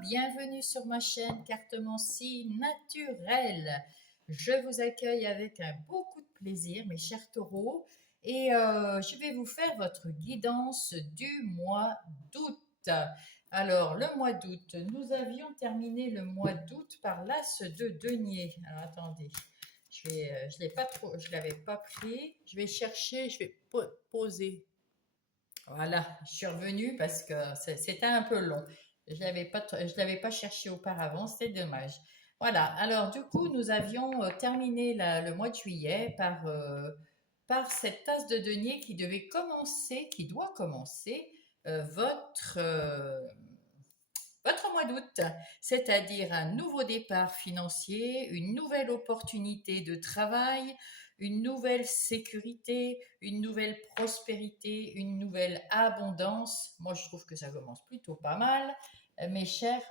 Bienvenue sur ma chaîne Cartomancie naturelle. Je vous accueille avec beaucoup de plaisir, mes chers taureaux, et je vais vous faire votre guidance du mois d'août. Alors, le mois d'août, nous avions terminé le mois d'août par l'as de denier. Alors, attendez, je l'ai pas trop, je l'avais pas pris. Je vais chercher, je vais poser. Voilà, je suis revenue parce que c'était un peu long. Je l'avais pas cherché auparavant, c'était dommage. Voilà, alors du coup, nous avions terminé le mois de juillet par cette tasse de denier qui devait commencer, qui doit commencer votre mois d'août, c'est-à-dire un nouveau départ financier, une nouvelle opportunité de travail, une nouvelle sécurité, une nouvelle prospérité, une nouvelle abondance. Moi, je trouve que ça commence plutôt pas mal, mes chers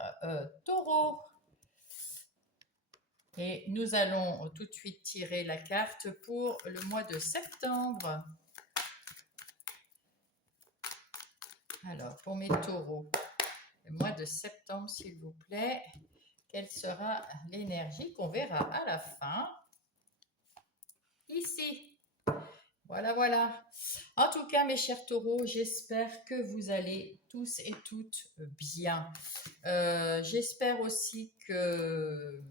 taureaux. Et nous allons tout de suite tirer la carte pour le mois de septembre. Alors, pour mes taureaux, le mois de septembre, s'il vous plaît. Quelle sera l'énergie qu'on verra à la fin? Ici. Voilà, voilà. En tout cas, mes chers taureaux, j'espère que vous allez tous et toutes bien. J'espère aussi que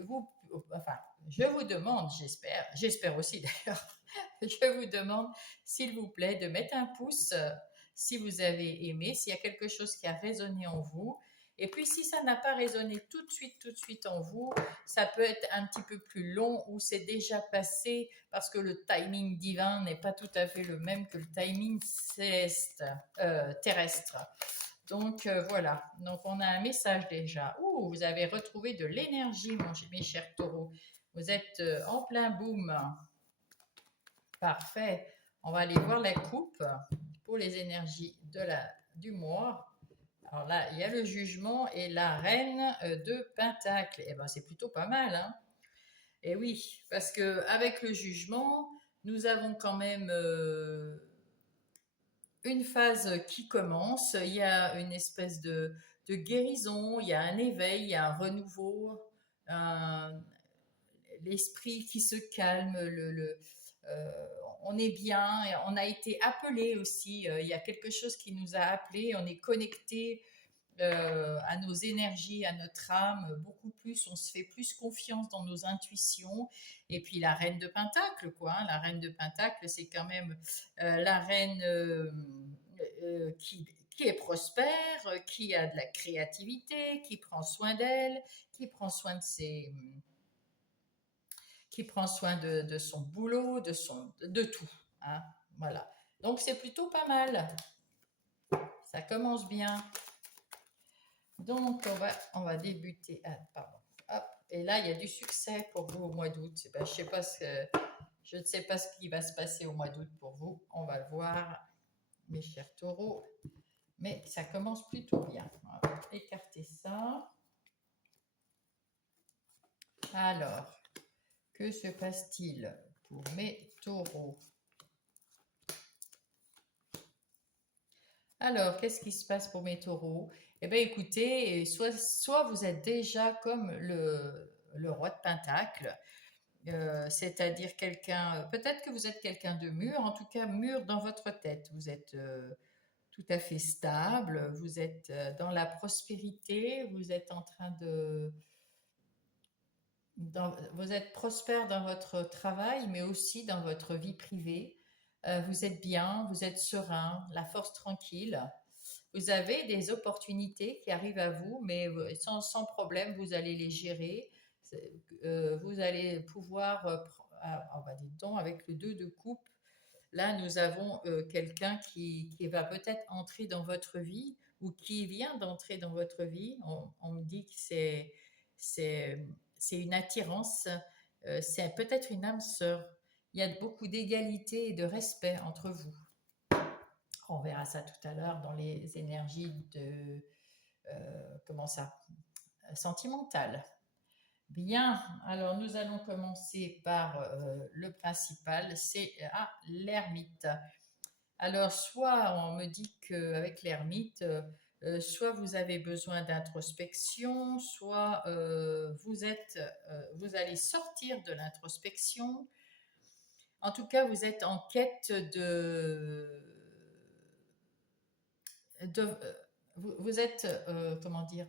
vous... Enfin, je vous demande, j'espère aussi d'ailleurs, je vous demande, s'il vous plaît, de mettre un pouce si vous avez aimé, s'il y a quelque chose qui a résonné en vous. Et puis, si ça n'a pas résonné tout de suite en vous, ça peut être un petit peu plus long ou c'est déjà passé parce que le timing divin n'est pas tout à fait le même que le timing céleste, terrestre. Donc voilà, donc on a un message déjà. Ouh, vous avez retrouvé de l'énergie, mes chers taureaux. Vous êtes en plein boom. Parfait. On va aller voir la coupe pour les énergies du mois. Alors là, il y a le jugement et la reine de Pentacle. Eh ben, c'est plutôt pas mal, hein. Et oui, parce que avec le jugement, nous avons quand même une phase qui commence. Il y a une espèce de guérison, il y a un éveil, il y a un renouveau, un- l'esprit qui se calme, euh, on est bien, on a été appelé aussi, il y a quelque chose qui nous a appelés, on est connecté à nos énergies, à notre âme, beaucoup plus, on se fait plus confiance dans nos intuitions. Et puis la reine de Pentacle, quoi, hein. La reine de Pentacle, c'est quand même la reine qui est prospère, qui a de la créativité, qui prend soin d'elle, qui prend soin de ses, qui prend soin de son boulot, de tout, hein. Voilà. Donc c'est plutôt pas mal. Ça commence bien. Donc, on va débuter. Ah, pardon. Hop. Et là, il y a du succès pour vous au mois d'août. Ben, je ne sais pas ce qui va se passer au mois d'août pour vous. On va le voir, mes chers taureaux. Mais ça commence plutôt bien. On va écarter ça. Alors, que se passe-t-il pour mes taureaux? Alors, qu'est-ce qui se passe pour mes taureaux? Eh bien, écoutez, soit vous êtes déjà comme le roi de Pentacle, c'est-à-dire quelqu'un, peut-être que vous êtes quelqu'un de mûr, en tout cas mûr dans votre tête. Vous êtes tout à fait stable, vous êtes dans la prospérité, vous êtes en train vous êtes prospère dans votre travail, mais aussi dans votre vie privée. Vous êtes bien, vous êtes serein, la force tranquille. Vous avez des opportunités qui arrivent à vous, mais sans problème, vous allez les gérer. Vous allez pouvoir, on va dire donc, avec le 2 de coupe, là, nous avons quelqu'un qui va peut-être entrer dans votre vie ou qui vient d'entrer dans votre vie. On me dit que c'est, c'est une attirance, c'est peut-être une âme sœur. Il y a beaucoup d'égalité et de respect entre vous. On verra ça tout à l'heure dans les énergies comment ça, sentimentales. Bien, alors nous allons commencer par le principal, c'est l'ermite. Alors, soit on me dit qu'avec l'ermite, soit vous avez besoin d'introspection, soit vous allez sortir de l'introspection. En tout cas, vous êtes en quête vous êtes, comment dire,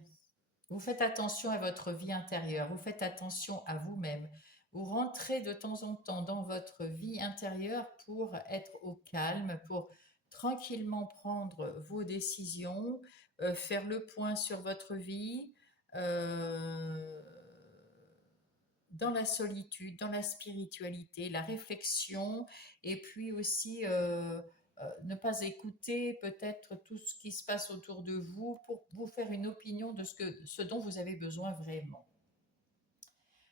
vous faites attention à votre vie intérieure, vous faites attention à vous-même. Vous rentrez de temps en temps dans votre vie intérieure pour être au calme, pour tranquillement prendre vos décisions, faire le point sur votre vie, euh, dans la solitude, dans la spiritualité, la réflexion, et puis aussi ne pas écouter peut-être tout ce qui se passe autour de vous pour vous faire une opinion de ce dont vous avez besoin vraiment.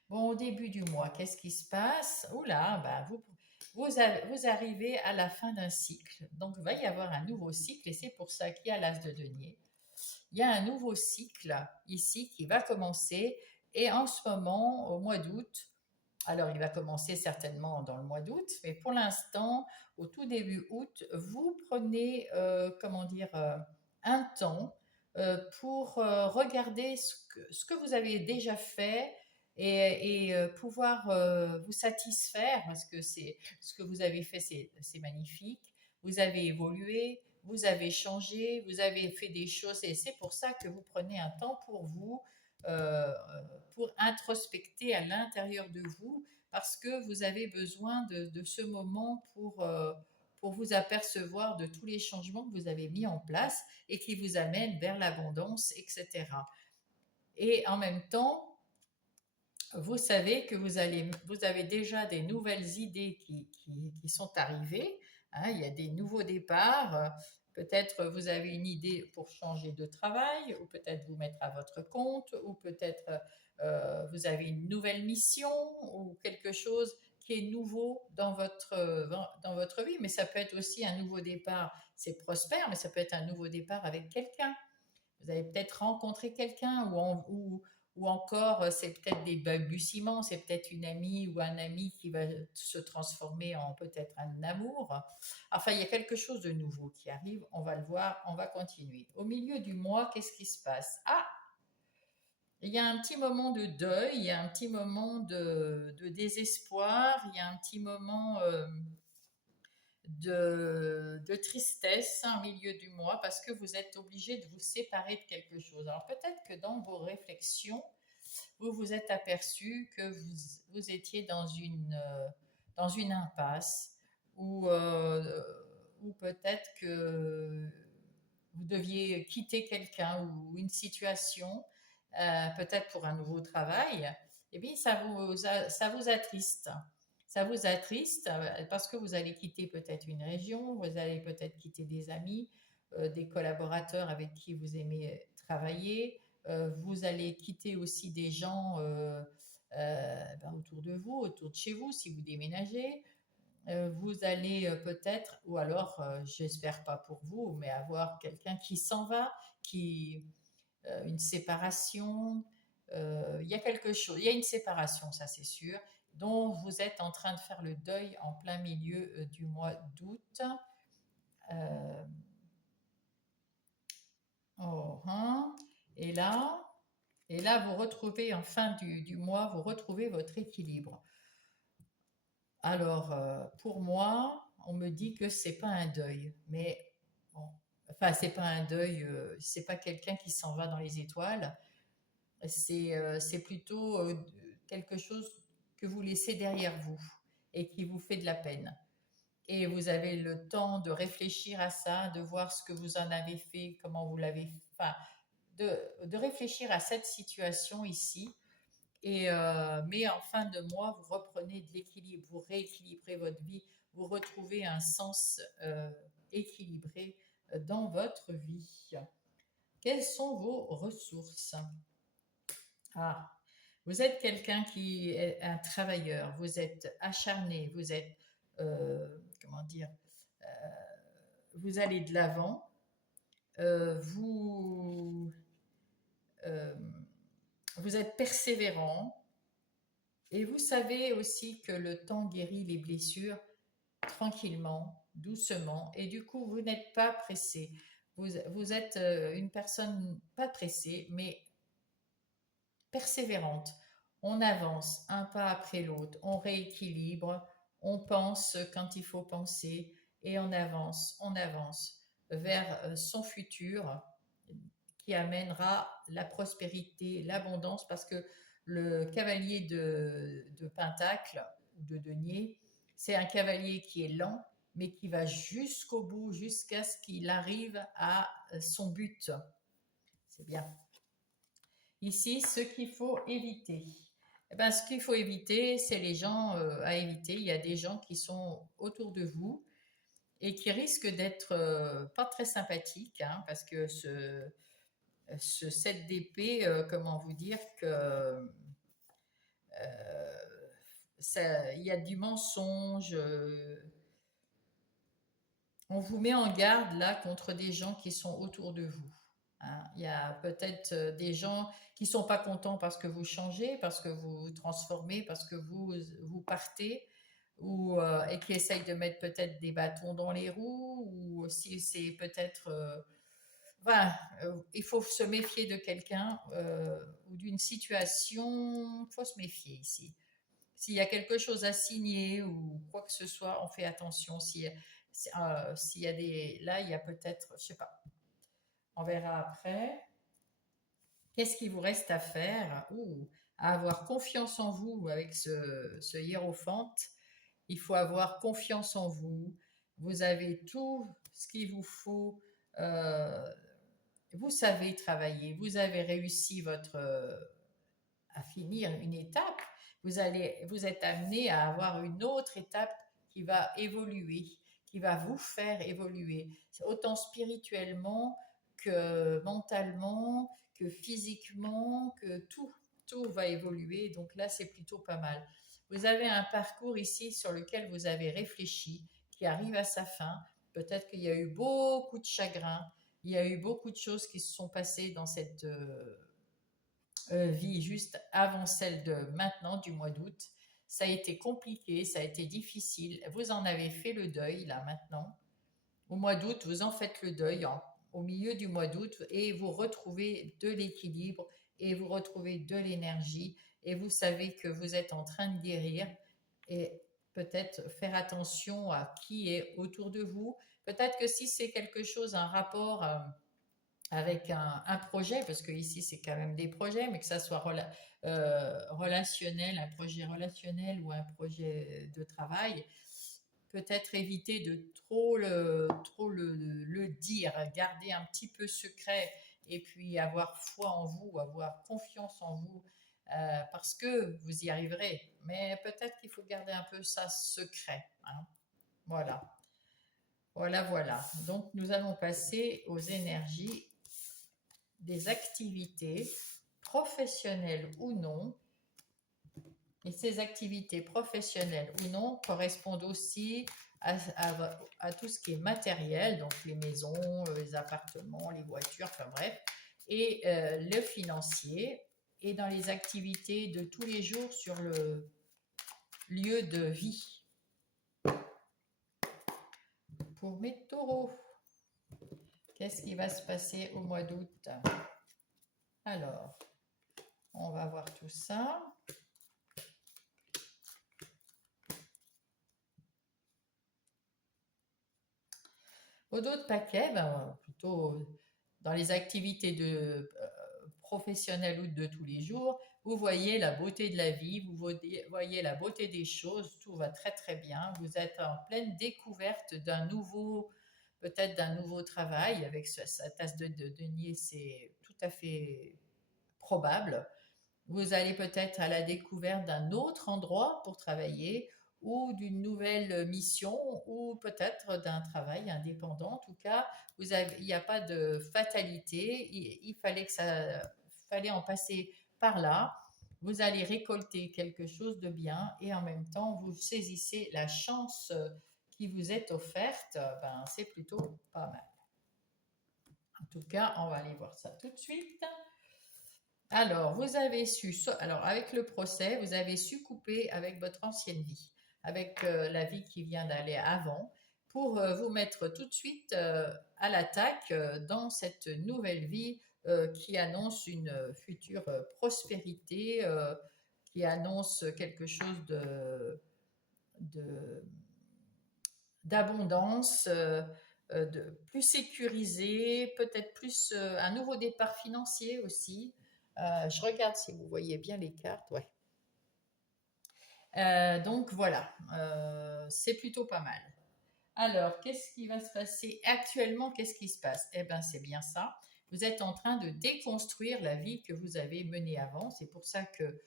Bon, au début du mois, qu'est-ce qui se passe? Oula, ben vous arrivez à la fin d'un cycle. Donc, il va y avoir un nouveau cycle, et c'est pour ça qu'il y a l'as de denier. Il y a un nouveau cycle ici qui va commencer, et en ce moment, au mois d'août, alors il va commencer certainement dans le mois d'août, mais pour l'instant, au tout début août, vous prenez, comment dire, un temps pour regarder ce que vous avez déjà fait, et pouvoir vous satisfaire, parce que ce que vous avez fait, c'est magnifique. Vous avez évolué, vous avez changé, vous avez fait des choses, et c'est pour ça que vous prenez un temps euh, pour introspecter à l'intérieur de vous, parce que vous avez besoin de ce moment pour vous apercevoir de tous les changements que vous avez mis en place et qui vous amènent vers l'abondance, etc. Et en même temps, vous savez que vous avez déjà des nouvelles idées qui sont arrivées. Hein, il y a des nouveaux départs. Peut-être vous avez une idée pour changer de travail, ou peut-être vous mettre à votre compte, ou peut-être vous avez une nouvelle mission, ou quelque chose qui est nouveau dans votre vie. Mais ça peut être aussi un nouveau départ. C'est prospère, mais ça peut être un nouveau départ avec quelqu'un. Vous avez peut-être rencontré quelqu'un, ou encore c'est peut-être des balbutiements, c'est peut-être une amie ou un ami qui va se transformer en peut-être un amour. Enfin, il y a quelque chose de nouveau qui arrive, on va le voir, on va continuer. Au milieu du mois, qu'est-ce qui se passe? Ah, il y a un petit moment de deuil, il y a un petit moment de désespoir, il y a un petit moment de tristesse en milieu du mois, parce que vous êtes obligé de vous séparer de quelque chose. Alors peut-être que dans vos réflexions, vous vous êtes aperçu que vous étiez dans une impasse, ou peut-être que vous deviez quitter quelqu'un ou une situation, peut-être pour un nouveau travail. Eh bien, ça vous attriste. Ça vous attriste parce que vous allez quitter peut-être une région, vous allez peut-être quitter des amis, des collaborateurs avec qui vous aimez travailler, vous allez quitter aussi des gens autour de vous, autour de chez vous, si vous déménagez. Vous allez peut-être, ou alors, j'espère pas pour vous, mais avoir quelqu'un qui s'en va, une séparation. Il y a quelque chose, il y a une séparation, ça c'est sûr, dont vous êtes en train de faire le deuil en plein milieu du mois d'août. Euh, oh, hein. Et là, et là, vous retrouvez en fin du mois, vous retrouvez votre équilibre. Alors, pour moi, on me dit que c'est pas un deuil, mais bon, enfin, c'est pas un deuil, c'est pas quelqu'un qui s'en va dans les étoiles, c'est plutôt quelque chose que vous laissez derrière vous et qui vous fait de la peine. Et vous avez le temps de réfléchir à ça, de voir ce que vous en avez fait, comment vous l'avez fait, enfin, de réfléchir à cette situation ici. Mais en fin de mois, vous reprenez de l'équilibre, vous rééquilibrez votre vie, vous retrouvez un sens équilibré dans votre vie. Quelles sont vos ressources? Ah, vous êtes quelqu'un qui est un travailleur, vous êtes acharné, vous êtes, comment dire, euh, vous allez de l'avant, vous, euh, vous êtes persévérant, et vous savez aussi que le temps guérit les blessures tranquillement, doucement, et du coup, vous n'êtes pas pressé. Vous êtes une personne pas pressée, mais persévérante. On avance un pas après l'autre, on rééquilibre, on pense quand il faut penser et on avance vers son futur qui amènera la prospérité, l'abondance, parce que le cavalier de Pentacle ou de denier, c'est un cavalier qui est lent, mais qui va jusqu'au bout, jusqu'à ce qu'il arrive à son but. C'est bien. Ici, ce qu'il faut éviter. Eh ben, ce qu'il faut éviter, c'est les gens à éviter. Il y a des gens qui sont autour de vous et qui risquent d'être pas très sympathiques, hein, parce que ce 7 d'épée, comment vous dire que il y a du mensonge. On vous met en garde là contre des gens qui sont autour de vous. Hein. Il y a peut-être des gens qui sont pas contents parce que vous changez, parce que vous vous transformez, parce que vous partez, ou et qui essayent de mettre peut-être des bâtons dans les roues, ou si c'est peut-être voilà, il faut se méfier de quelqu'un ou d'une situation. Il faut se méfier ici. S'il y a quelque chose à signer ou quoi que ce soit, on fait attention. S'il y a des, là, il y a peut-être, je sais pas, on verra après. Qu'est-ce qu'il vous reste à faire? À avoir confiance en vous avec ce hiérophante. Il faut avoir confiance en vous. Vous avez tout ce qu'il vous faut. Euh, Vous savez travailler. Vous avez réussi à finir une étape. Vous êtes amené à avoir une autre étape qui va évoluer, qui va vous faire évoluer, autant spirituellement que mentalement, que physiquement, que tout va évoluer. Donc là, c'est plutôt pas mal. Vous avez un parcours ici sur lequel vous avez réfléchi, qui arrive à sa fin. Peut-être qu'il y a eu beaucoup de chagrin, il y a eu beaucoup de choses qui se sont passées dans cette vie juste avant celle de maintenant, du mois d'août. Ça a été compliqué, ça a été difficile. Vous en avez fait le deuil là maintenant. Au mois d'août, vous en faites le deuil au milieu du mois d'août et vous retrouvez de l'équilibre et vous retrouvez de l'énergie et vous savez que vous êtes en train de guérir et peut-être faire attention à qui est autour de vous. Peut-être que si c'est quelque chose, un rapport avec un projet, parce que ici c'est quand même des projets, mais que ça soit relationnel, un projet relationnel ou un projet de travail, peut-être éviter de trop le dire, garder un petit peu secret et puis avoir foi en vous, avoir confiance en vous, parce que vous y arriverez. Mais peut-être qu'il faut garder un peu ça secret. Hein. Voilà. Voilà, voilà. Donc nous allons passer aux énergies des activités professionnelles ou non. Et ces activités professionnelles ou non correspondent aussi à tout ce qui est matériel, donc les maisons, les appartements, les voitures, enfin bref, et le financier, et dans les activités de tous les jours sur le lieu de vie. Pour mes taureaux, qu'est-ce qui va se passer au mois d'août? Alors, on va voir tout ça. Au dos de paquet, ben, plutôt dans les activités professionnelles ou de tous les jours, vous voyez la beauté de la vie, vous voyez la beauté des choses, tout va très très bien. Vous êtes en pleine découverte peut-être d'un nouveau travail avec sa tasse de denier, c'est tout à fait probable. Vous allez peut-être à la découverte d'un autre endroit pour travailler ou d'une nouvelle mission ou peut-être d'un travail indépendant. En tout cas, il n'y a pas de fatalité. Il fallait en passer par là. Vous allez récolter quelque chose de bien et en même temps, vous saisissez la chance qui vous est offerte. Ben, c'est plutôt pas mal. En tout cas, on va aller voir ça tout de suite. Alors, alors avec le procès, vous avez su couper avec votre ancienne vie, avec la vie qui vient d'aller avant, pour vous mettre tout de suite à l'attaque dans cette nouvelle vie qui annonce une future prospérité, qui annonce quelque chose de- d'abondance, de plus sécurisé, peut-être plus un nouveau départ financier aussi. Je regarde si vous voyez bien les cartes. Ouais. Donc voilà, c'est plutôt pas mal. Alors, qu'est-ce qui va se passer actuellement? Qu'est-ce qui se passe? Eh bien, c'est bien ça. Vous êtes en train de déconstruire la vie que vous avez menée avant. C'est pour ça que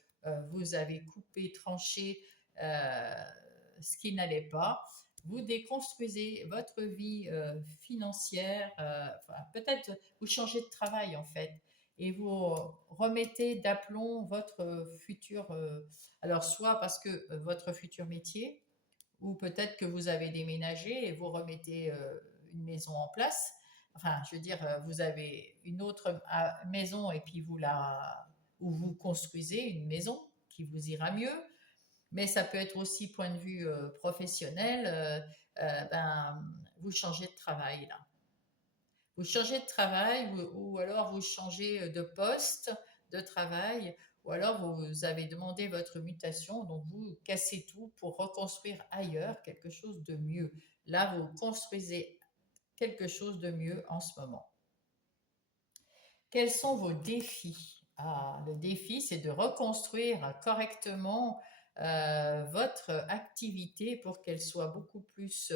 vous avez coupé, tranché euh, ce qui n'allait pas. Vous déconstruisez votre vie financière. Enfin, peut-être vous changez de travail en fait. Et vous remettez d'aplomb votre futur. Alors, soit parce que votre futur métier, ou peut-être que vous avez déménagé et vous remettez une maison en place. Enfin, je veux dire, vous avez une autre maison et puis ou vous construisez une maison qui vous ira mieux. Mais ça peut être aussi point de vue professionnel. Ben, vous changez de travail là. Vous changez de travail ou alors vous changez de poste de travail ou alors vous avez demandé votre mutation, donc vous cassez tout pour reconstruire ailleurs quelque chose de mieux. Là, vous construisez quelque chose de mieux en ce moment. Quels sont vos défis? Le défi, c'est de reconstruire correctement votre activité pour qu'elle soit beaucoup plus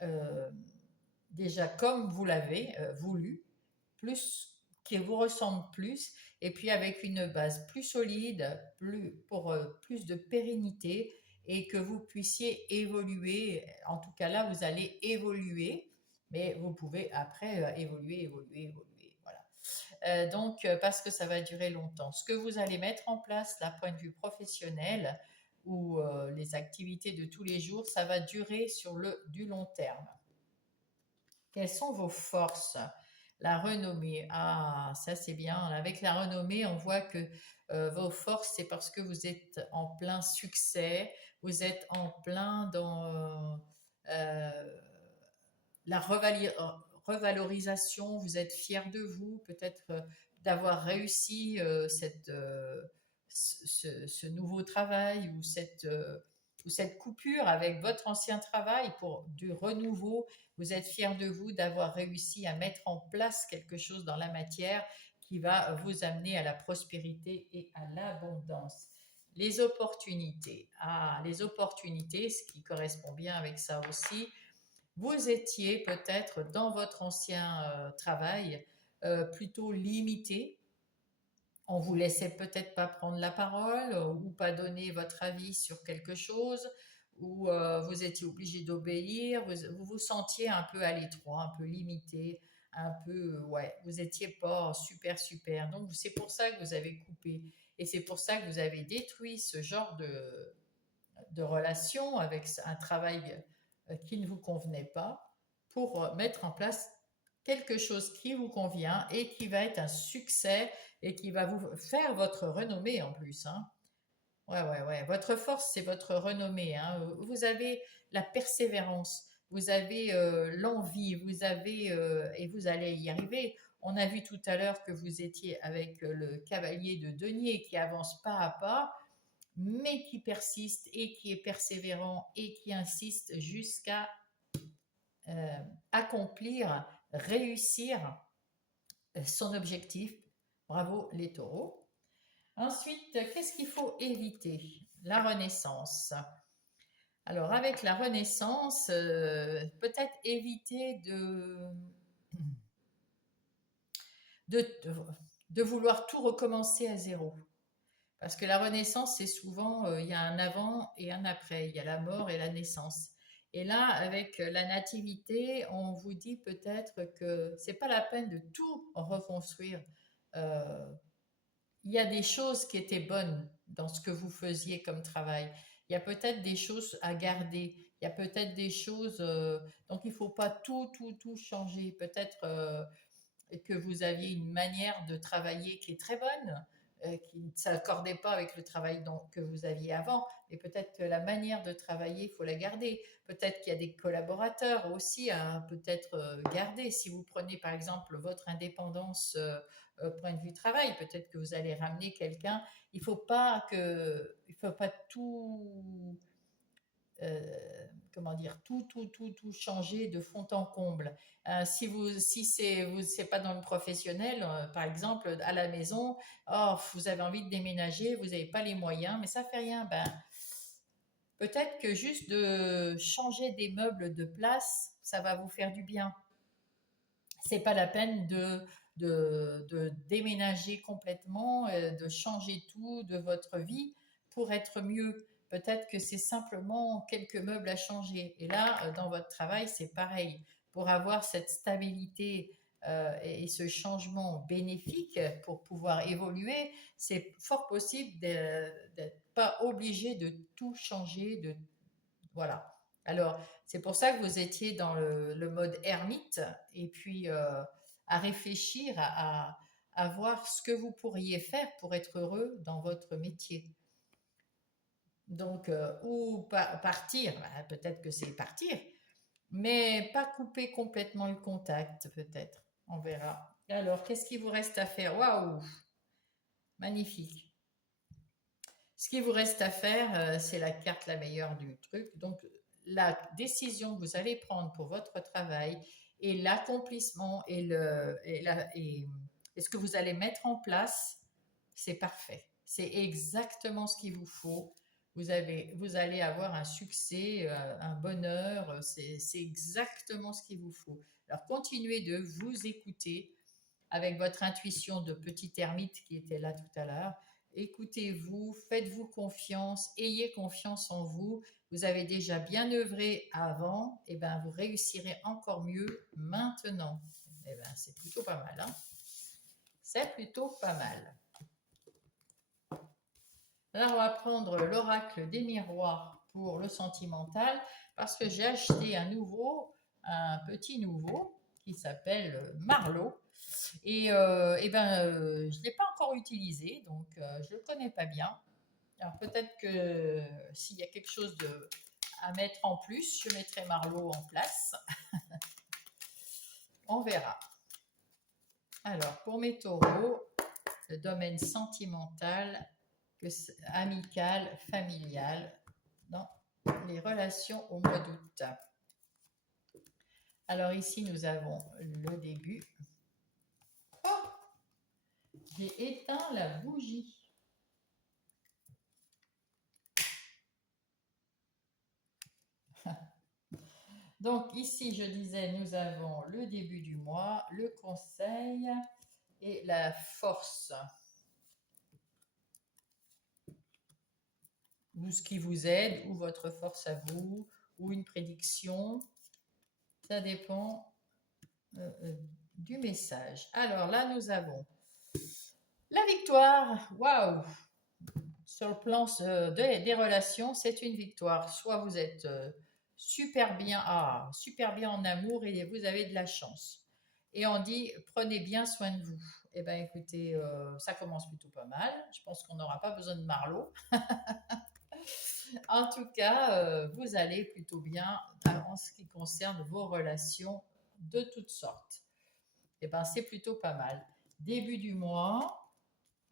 euh, déjà comme vous l'avez voulu, plus qui vous ressemble plus, et puis avec une base plus solide, pour plus de pérennité, et que vous puissiez évoluer. En tout cas là, vous allez évoluer, mais vous pouvez après évoluer. Voilà. Donc, parce que ça va durer longtemps. Ce que vous allez mettre en place, d'un point de vue professionnel, ou les activités de tous les jours, ça va durer sur du long terme. Quelles sont vos forces? La renommée. Ah, ça c'est bien. Avec la renommée, on voit que vos forces, c'est parce que vous êtes en plein succès, vous êtes en plein dans la revalorisation, vous êtes fier de vous, peut-être d'avoir réussi ce nouveau travail ou cette coupure avec votre ancien travail pour du renouveau. Vous êtes fier de vous d'avoir réussi à mettre en place quelque chose dans la matière qui va vous amener à la prospérité et à l'abondance. Les opportunités. Ah, les opportunités, ce qui correspond bien avec ça aussi. Vous étiez peut-être dans votre ancien travail plutôt limité. On vous laissait peut-être pas prendre la parole ou pas donner votre avis sur quelque chose, ou vous étiez obligé d'obéir. Vous vous sentiez un peu à l'étroit, un peu limité, un peu, ouais, vous étiez pas super super. Donc c'est pour ça que vous avez coupé et c'est pour ça que vous avez détruit ce genre de relation avec un travail qui ne vous convenait pas pour mettre en place quelque chose qui vous convient et qui va être un succès et qui va vous faire votre renommée en plus. Hein. Ouais. Votre force, c'est votre renommée. Hein. Vous avez la persévérance, vous avez l'envie, et vous allez y arriver. On a vu tout à l'heure que vous étiez avec le cavalier de denier qui avance pas à pas mais qui persiste et qui est persévérant et qui insiste jusqu'à euh, accomplir, réussir son objectif. Bravo les taureaux. Ensuite, qu'est-ce qu'il faut éviter? La renaissance. Alors avec la renaissance, peut-être éviter de, de vouloir tout recommencer à zéro. Parce que la renaissance, c'est souvent, il y a un avant et un après, il y a la mort et la naissance. Et là, avec la nativité, on vous dit peut-être que c'est pas la peine de tout reconstruire. Euh, il y a des choses qui étaient bonnes dans ce que vous faisiez comme travail. Il y a peut-être des choses à garder. Il y a peut-être des choses. Donc, il ne faut pas tout changer. Peut-être que vous aviez une manière de travailler qui est très bonne qui ne s'accordait pas avec le travail que vous aviez avant, mais peut-être que la manière de travailler, il faut la garder. Peut-être qu'il y a des collaborateurs aussi à peut-être garder. Si vous prenez par exemple votre indépendance point de vue travail, peut-être que vous allez ramener quelqu'un. Il faut pas tout comment dire, tout changer de fond en comble. Si c'est pas dans le professionnel, par exemple, à la maison, oh, vous avez envie de déménager, vous n'avez pas les moyens, mais ça fait rien. Ben, peut-être que juste de changer des meubles de place, ça va vous faire du bien. C'est pas la peine de déménager complètement, de changer tout de votre vie pour être mieux. Peut-être que c'est simplement quelques meubles à changer. Et là, dans votre travail, c'est pareil. Pour avoir cette stabilité et ce changement bénéfique pour pouvoir évoluer, c'est fort possible d'être pas obligé de tout changer. Voilà. Alors, c'est pour ça que vous étiez dans le mode ermite et puis à réfléchir, à voir ce que vous pourriez faire pour être heureux dans votre métier. Donc, partir, bah, peut-être que c'est partir, mais pas couper complètement le contact, peut-être. On verra. Alors, qu'est-ce qu'il vous reste à faire? Waouh, magnifique. Ce qui vous reste à faire, c'est la carte la meilleure du truc. Donc, la décision que vous allez prendre pour votre travail et l'accomplissement et ce que vous allez mettre en place, c'est parfait. C'est exactement ce qu'il vous faut. Vous allez avoir un succès, un bonheur. C'est exactement ce qu'il vous faut. Alors, continuez de vous écouter avec votre intuition de petit ermite qui était là tout à l'heure. Écoutez-vous, faites-vous confiance, ayez confiance en vous. Vous avez déjà bien œuvré avant, et ben vous réussirez encore mieux maintenant. Et ben c'est plutôt pas mal, hein. C'est plutôt pas mal. Alors on va prendre l'oracle des miroirs pour le sentimental parce que j'ai acheté un petit nouveau qui s'appelle Marlowe. Et ben, je ne l'ai pas encore utilisé, donc je ne le connais pas bien. Alors peut-être que s'il y a quelque chose à mettre en plus, je mettrai Marlowe en place. On verra. Alors, pour mes taureaux, le domaine sentimental, amical, familial, dans les relations au mois d'août. Alors ici, nous avons le début. Oh, j'ai éteint la bougie. Donc ici, je disais, nous avons le début du mois, le conseil et la force. Ou ce qui vous aide, ou votre force à vous, ou une prédiction. Ça dépend du message. Alors là, nous avons la victoire. Waouh! Sur le plan des relations, c'est une victoire. Soit vous êtes super bien en amour et vous avez de la chance. Et on dit, prenez bien soin de vous. Eh bien, écoutez, ça commence plutôt pas mal. Je pense qu'on n'aura pas besoin de Marlowe. En tout cas, vous allez plutôt bien en ce qui concerne vos relations de toutes sortes. Eh bien, c'est plutôt pas mal. Début du mois,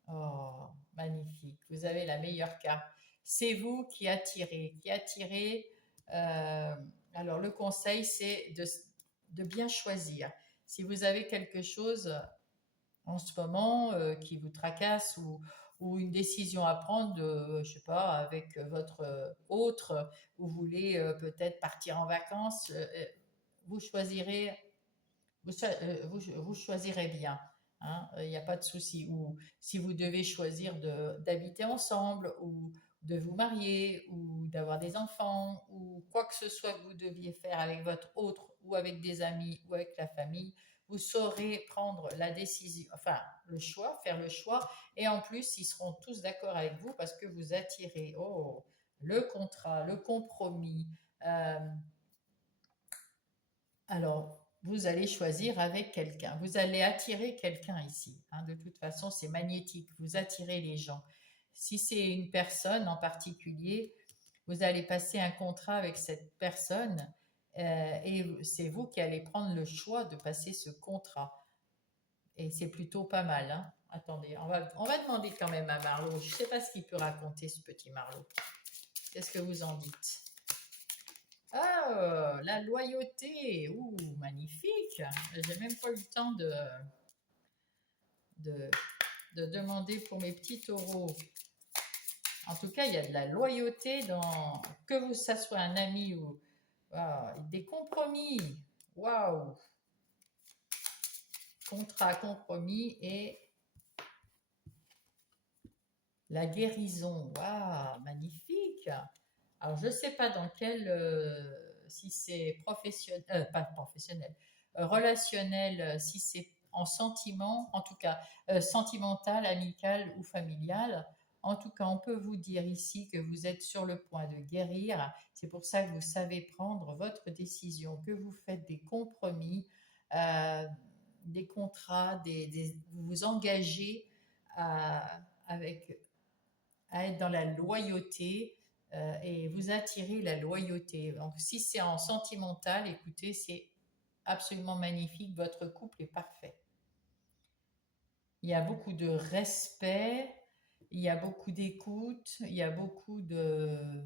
oh, magnifique. Vous avez la meilleure carte. C'est vous qui attirez, alors, le conseil, c'est de bien choisir. Si vous avez quelque chose en ce moment qui vous tracasse ou une décision à prendre, je sais pas, avec votre autre, vous voulez peut-être partir en vacances, vous choisirez, vous choisirez bien. Hein, il n'y a pas de souci. Ou si vous devez choisir d'habiter ensemble ou de vous marier ou d'avoir des enfants ou quoi que ce soit que vous deviez faire avec votre autre ou avec des amis ou avec la famille, vous saurez prendre la décision, enfin le choix, faire le choix. Et en plus, ils seront tous d'accord avec vous parce que vous attirez le contrat, le compromis. Alors, vous allez choisir avec quelqu'un. Vous allez attirer quelqu'un ici, hein. De toute façon, c'est magnétique. Vous attirez les gens. Si c'est une personne en particulier, vous allez passer un contrat avec cette personne et c'est vous qui allez prendre le choix de passer ce contrat. Et c'est plutôt pas mal, hein. Attendez, on va demander quand même à Marlot. Je ne sais pas ce qu'il peut raconter, ce petit Marlot. Qu'est-ce que vous en dites? Ah, la loyauté. Ouh, magnifique. J'ai même pas eu le temps de, de demander pour mes petits taureaux. En tout cas, il y a de la loyauté dans ça soit un ami ou des compromis. Waouh. Contrat, compromis et la guérison. Waouh, magnifique. Alors, je ne sais pas dans quel, si c'est professionnel, pas professionnel, relationnel, si c'est en sentiment, en tout cas sentimental, amical ou familial. En tout cas, on peut vous dire ici que vous êtes sur le point de guérir. C'est pour ça que vous savez prendre votre décision, que vous faites des compromis, euh, des contrats, vous vous engagez avec à être dans la loyauté et vous attirez la loyauté. Donc, si c'est en sentimental, écoutez, c'est absolument magnifique. Votre couple est parfait. Il y a beaucoup de respect, il y a beaucoup d'écoute, il y a beaucoup de...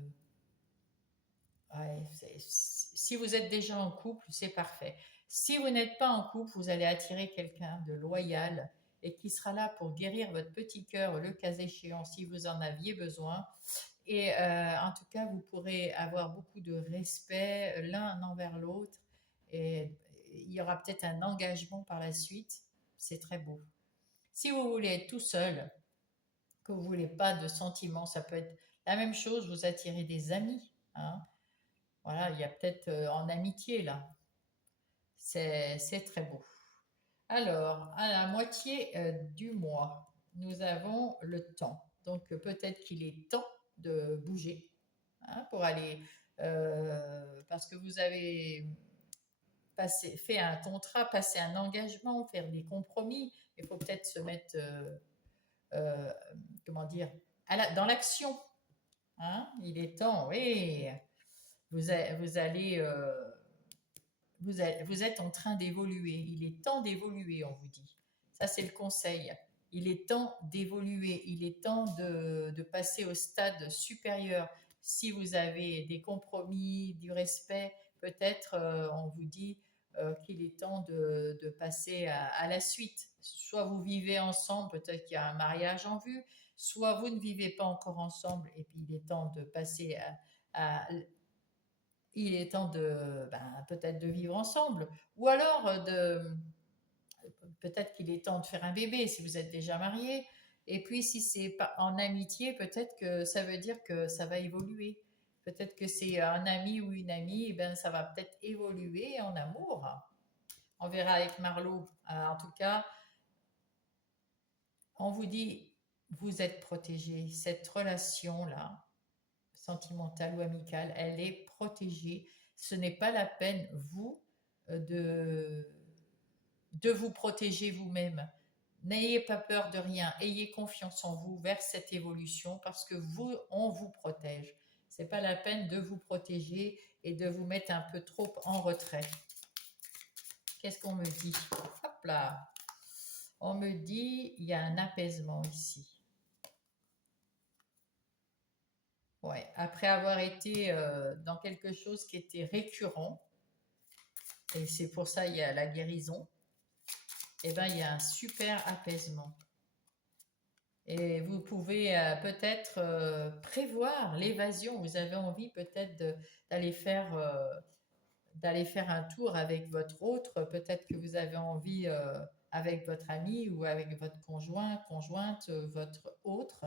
Ouais, si vous êtes déjà en couple, c'est parfait. Si vous n'êtes pas en couple, vous allez attirer quelqu'un de loyal et qui sera là pour guérir votre petit cœur, le cas échéant, si vous en aviez besoin. Et en tout cas, vous pourrez avoir beaucoup de respect l'un envers l'autre. Et il y aura peut-être un engagement par la suite. C'est très beau. Si vous voulez être tout seul, que vous ne voulez pas de sentiments, ça peut être la même chose, vous attirez des amis, hein. Voilà, il y a peut-être en amitié là. C'est très beau. Alors, à la moitié du mois, nous avons le temps. Donc peut-être qu'il est temps de bouger, hein, pour aller, parce que vous avez fait un contrat, passé un engagement, faire des compromis. Il faut peut-être se mettre, euh, comment dire, dans l'action, hein. Il est temps, oui. Vous allez vous êtes en train d'évoluer. Il est temps d'évoluer, on vous dit. Ça, c'est le conseil. Il est temps d'évoluer. Il est temps de passer au stade supérieur. Si vous avez des compromis, du respect, peut-être on vous dit qu'il est temps de passer à la suite. Soit vous vivez ensemble, peut-être qu'il y a un mariage en vue, soit vous ne vivez pas encore ensemble et puis il est temps de passer il est temps de peut-être de vivre ensemble, ou alors peut-être qu'il est temps de faire un bébé si vous êtes déjà marié. Et puis si c'est pas en amitié, peut-être que ça veut dire que ça va évoluer. Peut-être que c'est un ami ou une amie, et ben ça va peut-être évoluer en amour. On verra avec Marlot. En tout cas, on vous dit, vous êtes protégé. Cette relation-là, sentimentale ou amicale, elle est protégée. Ce n'est pas la peine, vous, de vous protéger vous-même. N'ayez pas peur de rien. Ayez confiance en vous vers cette évolution parce que vous, on vous protège. C'est pas la peine de vous protéger et de vous mettre un peu trop en retrait. Qu'est-ce qu'on me dit? Hop là. On me dit, il y a un apaisement ici. Ouais, après avoir été dans quelque chose qui était récurrent, et c'est pour ça il y a la guérison, et ben il y a un super apaisement. Et vous pouvez peut-être prévoir l'évasion. Vous avez envie peut-être d'aller faire un tour avec votre autre. Peut-être que vous avez envie avec votre ami ou avec votre conjoint, conjointe, votre autre.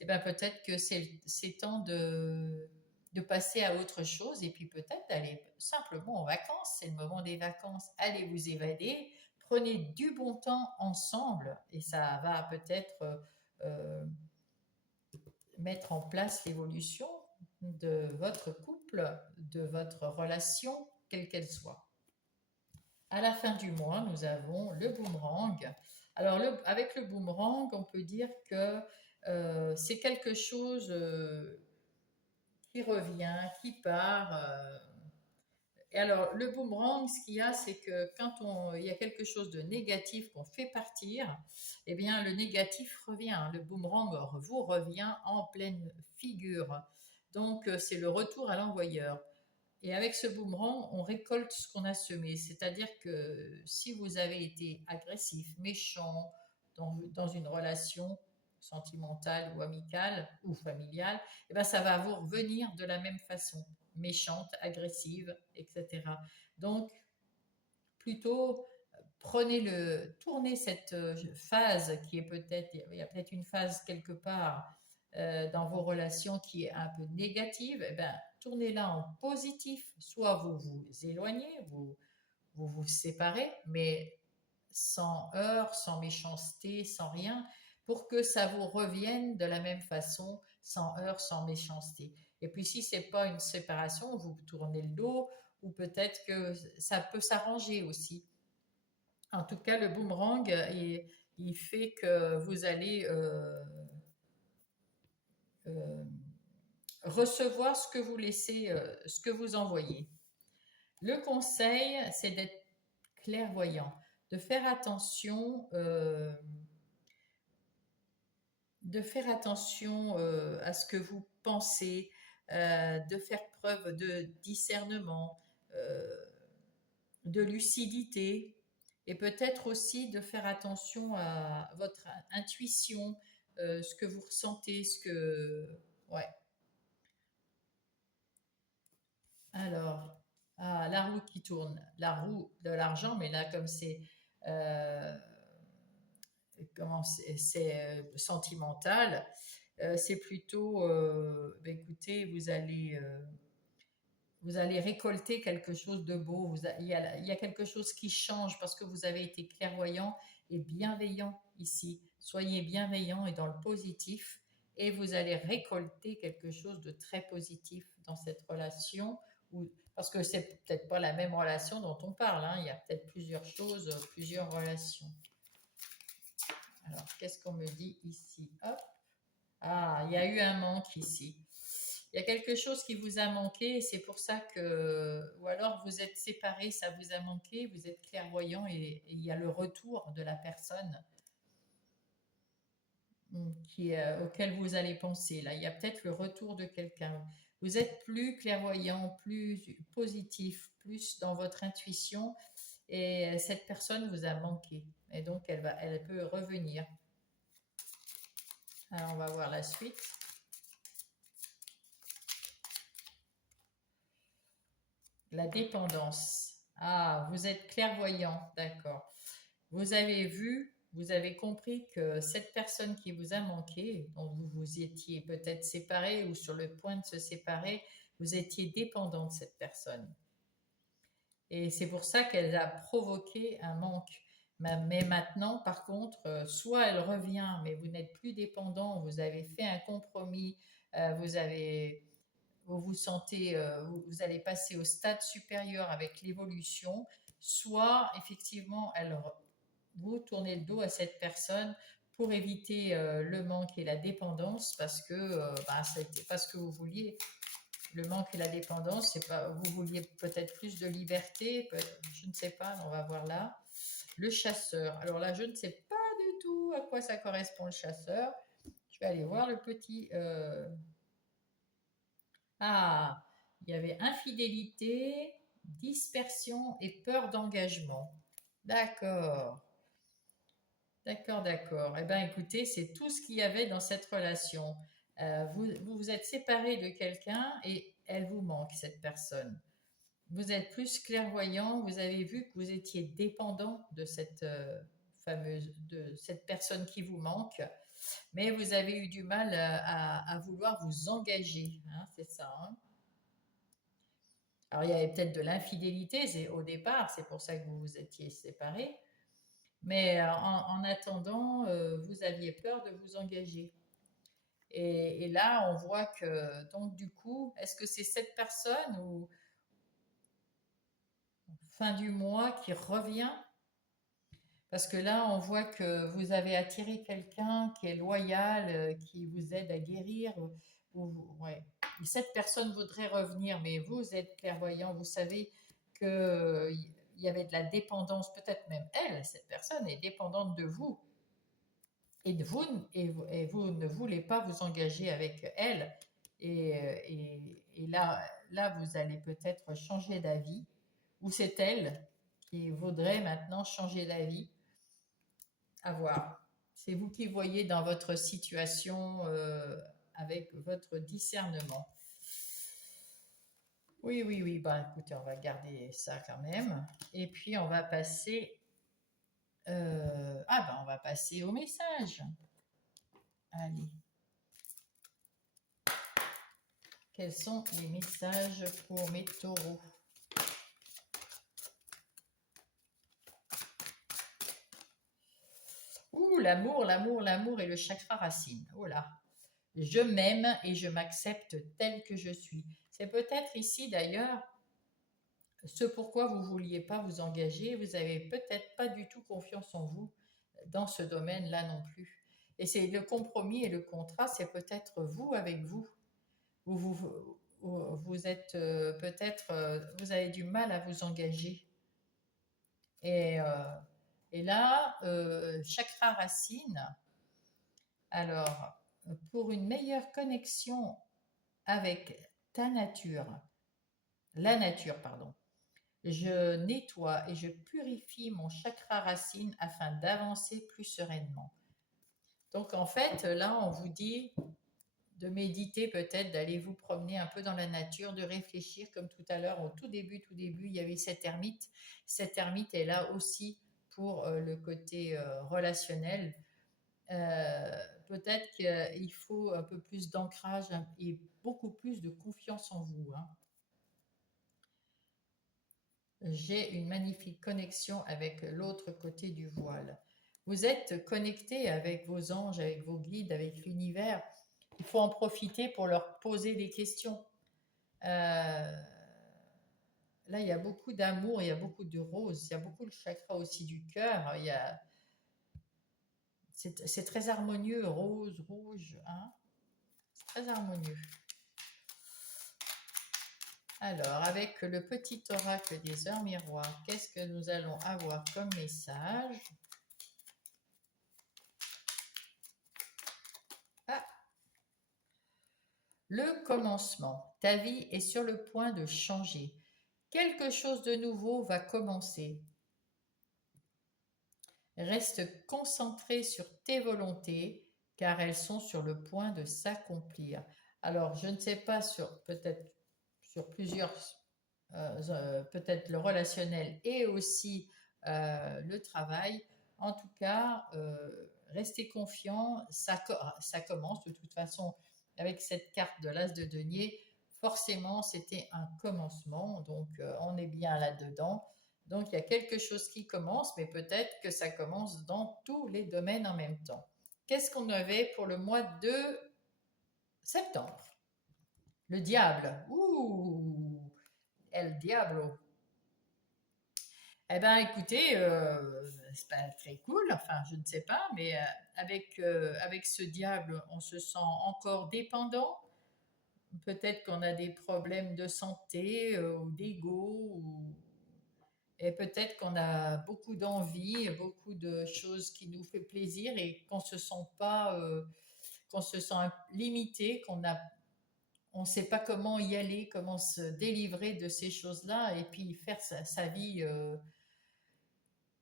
Et ben peut-être que c'est temps de passer à autre chose et puis peut-être d'aller simplement en vacances. C'est le moment des vacances. Allez vous évader. Prenez du bon temps ensemble et ça va peut-être euh, mettre en place l'évolution de votre couple, de votre relation, quelle qu'elle soit. À la fin du mois, nous avons le boomerang. Alors, avec le boomerang, on peut dire que c'est quelque chose qui revient, qui part. Et alors, le boomerang, ce qu'il y a, c'est que il y a quelque chose de négatif qu'on fait partir, eh bien, le négatif revient. Le boomerang vous revient en pleine figure. Donc, c'est le retour à l'envoyeur. Et avec ce boomerang, on récolte ce qu'on a semé. C'est-à-dire que si vous avez été agressif, méchant dans une relation sentimentale ou amicale ou familiale, eh ben ça va vous revenir de la même façon, méchante, agressive, etc. Donc, plutôt, tournez cette phase qui est peut-être, il y a peut-être une phase quelque part dans vos relations qui est un peu négative, eh ben, tournez-la en positif. Soit vous vous éloignez, vous séparez, mais sans heurts, sans méchanceté, sans rien, pour que ça vous revienne de la même façon, sans heurts, sans méchanceté. Et puis si c'est pas une séparation, vous tournez le dos, ou peut-être que ça peut s'arranger aussi. En tout cas, le boomerang, il fait que vous allez euh, recevoir ce que vous laissez, ce que vous envoyez. Le conseil, c'est d'être clairvoyant, de faire attention à ce que vous pensez, de faire preuve de discernement, euh, de lucidité, et peut-être aussi de faire attention à votre intuition, ce que vous ressentez, ce que... Ouais. Alors, la roue qui tourne, la roue de l'argent, mais là, comme c'est... euh, sentimental, c'est plutôt, écoutez, vous allez récolter quelque chose de beau. Il y a quelque chose qui change parce que vous avez été clairvoyant et bienveillant ici. Soyez bienveillant et dans le positif et vous allez récolter quelque chose de très positif dans cette relation. Parce que c'est peut-être pas la même relation dont on parle, hein. Il y a peut-être plusieurs choses, plusieurs relations. Alors, qu'est-ce qu'on me dit ici? Hop. Ah, il y a eu un manque ici. Il y a quelque chose qui vous a manqué et c'est pour ça que, ou alors vous êtes séparés, ça vous a manqué, vous êtes clairvoyant et il y a le retour de la personne auquel vous allez penser. Là, il y a peut-être le retour de quelqu'un. Vous êtes plus clairvoyant, plus positif, plus dans votre intuition et cette personne vous a manqué. Et donc, elle peut revenir. Alors, on va voir la suite. La dépendance. Ah, vous êtes clairvoyant, d'accord. Vous avez vu, vous avez compris que cette personne qui vous a manqué, dont vous vous étiez peut-être séparé ou sur le point de se séparer, vous étiez dépendant de cette personne. Et c'est pour ça qu'elle a provoqué un manque. Mais maintenant, par contre, soit elle revient, mais vous n'êtes plus dépendant, vous avez fait un compromis, vous avez vous vous sentez, vous allez passer au stade supérieur avec l'évolution, soit effectivement, vous tournez le dos à cette personne pour éviter le manque et la dépendance parce que c'était pas ce que vous vouliez. Le manque et la dépendance, c'est pas, vous vouliez peut-être plus de liberté, je ne sais pas, on va voir là. Le chasseur. Alors là, je ne sais pas du tout à quoi ça correspond le chasseur. Je vais aller voir le petit. Ah, il y avait infidélité, dispersion et peur d'engagement. D'accord, d'accord. Eh bien, écoutez, c'est tout ce qu'il y avait dans cette relation. Vous êtes séparé de quelqu'un et elle vous manque, cette personne. Vous êtes plus clairvoyant, vous avez vu que vous étiez dépendant de cette de cette personne qui vous manque, mais vous avez eu du mal à vouloir vous engager, hein, c'est ça, hein. Alors, il y avait peut-être de l'infidélité au départ, c'est pour ça que vous vous étiez séparés. Mais en attendant, vous aviez peur de vous engager. Et là, on voit que, donc, du coup, est-ce que c'est cette personne ou fin du mois qui revient. Parce que là, on voit que vous avez attiré quelqu'un qui est loyal, qui vous aide à guérir. Ouais. Et cette personne voudrait revenir, mais vous êtes clairvoyant, vous savez qu'il y avait de la dépendance, peut-être même elle, cette personne est dépendante de vous. Et vous ne voulez pas vous engager avec elle. Et là, vous allez peut-être changer d'avis, ou c'est elle qui voudrait maintenant changer d'avis. À voir. C'est vous qui voyez dans votre situation avec votre discernement. Oui, oui, oui. Bah, écoutez, on va garder ça quand même. Et puis, on va passer. On va passer au message. Allez. Quels sont les messages pour mes taureaux? Ouh, l'amour, l'amour, l'amour et le chakra racine. Oh là. Je m'aime et je m'accepte tel que je suis. C'est peut-être ici d'ailleurs ce pourquoi vous ne vouliez pas vous engager. Vous n'avez peut-être pas du tout confiance en vous dans ce domaine-là non plus. Et c'est le compromis et le contrat, c'est peut-être vous avec vous. Vous êtes peut-être, vous avez du mal à vous engager. Et, euh, et là, chakra racine, alors, pour une meilleure connexion avec ta nature, la nature, pardon, je nettoie et je purifie mon chakra racine afin d'avancer plus sereinement. Donc en fait, là, on vous dit de méditer peut-être, d'aller vous promener un peu dans la nature, de réfléchir comme tout à l'heure, au tout début, il y avait cette ermite. Cette ermite est là aussi pour le côté relationnel. Peut-être qu'il faut un peu plus d'ancrage et beaucoup plus de confiance en vous. Hein. J'ai une magnifique connexion avec l'autre côté du voile. Vous êtes connecté avec vos anges, avec vos guides, avec l'univers. Il faut en profiter pour leur poser des questions. Là, il y a beaucoup d'amour, il y a beaucoup de roses, il y a beaucoup de chakra aussi du cœur. C'est très harmonieux, rose, rouge. Hein, c'est très harmonieux. Alors, avec le petit oracle des heures miroirs, qu'est-ce que nous allons avoir comme message? Ah, le commencement. Ta vie est sur le point de changer. Quelque chose de nouveau va commencer. Reste concentré sur tes volontés car elles sont sur le point de s'accomplir. Alors, je ne sais pas peut-être sur plusieurs, peut-être le relationnel et aussi le travail. En tout cas, restez confiant, ça commence de toute façon avec cette carte de l'As de denier. Forcément, c'était un commencement, donc on est bien là-dedans. Donc, il y a quelque chose qui commence, mais peut-être que ça commence dans tous les domaines en même temps. Qu'est-ce qu'on avait pour le mois de septembre? Le diable. Ouh, El Diablo. Eh bien, écoutez, c'est pas très cool, enfin, je ne sais pas, mais avec ce diable, on se sent encore dépendant. Peut-être qu'on a des problèmes de santé ou d'ego, et peut-être qu'on a beaucoup d'envie, beaucoup de choses qui nous fait plaisir et qu'on se sent pas, qu'on se sent limité, on ne sait pas comment y aller, comment se délivrer de ces choses-là et puis faire sa vie.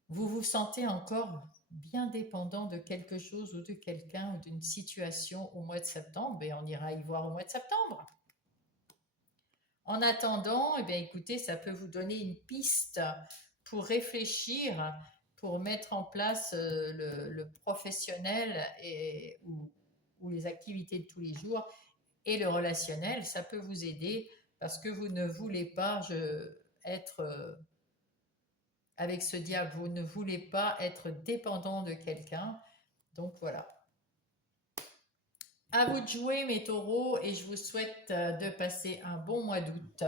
Vous vous sentez encore bien dépendant de quelque chose ou de quelqu'un ou d'une situation au mois de septembre, et on ira y voir au mois de septembre. En attendant, eh bien, écoutez, ça peut vous donner une piste pour réfléchir, pour mettre en place le professionnel ou les activités de tous les jours et le relationnel. Ça peut vous aider parce que vous ne voulez pas être avec ce diable, vous ne voulez pas être dépendant de quelqu'un. Donc voilà. À vous de jouer mes taureaux et je vous souhaite de passer un bon mois d'août.